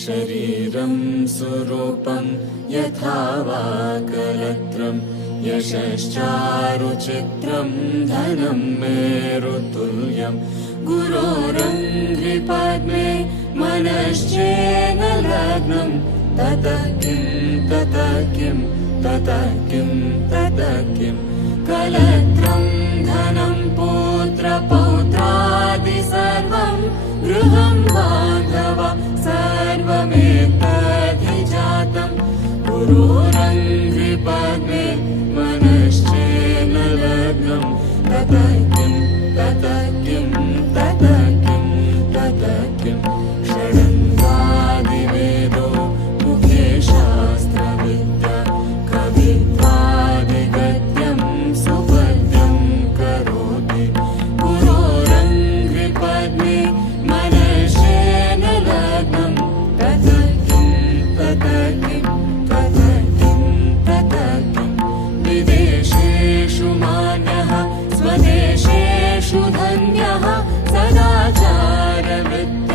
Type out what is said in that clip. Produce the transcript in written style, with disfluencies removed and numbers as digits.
शरीरं सुरूपं यथा वा कलत्रं यशश्चारुचित्रं धनं मेरुतुल्यं गुरोरङ्घ्रिपद्मे मनश्चेन लग्नं ततः किं ततः किं ततः किं ततः किं कलत्रं धनं पुत्रपौत्रादि सर्वं गृहं बान्धव सर्वमेतद्विजातं गुरोरङ्घ्रिपद्मे मनश्चेन लग्नं ततः किं ततः किं ततः किं ततः किं षडङ्गादिवेदो मुखे शास्त्रविद्या कवित्वादिगद्यं सुपद्यं करोति गुरोरङ्घ्रिपद्मे मनश्चेन लग्नं ततः किं ततः किं ततः किं ततः किं विदेशेषु मान्यः स्वदेशेषु धन्यः सदाचारवृत्तिः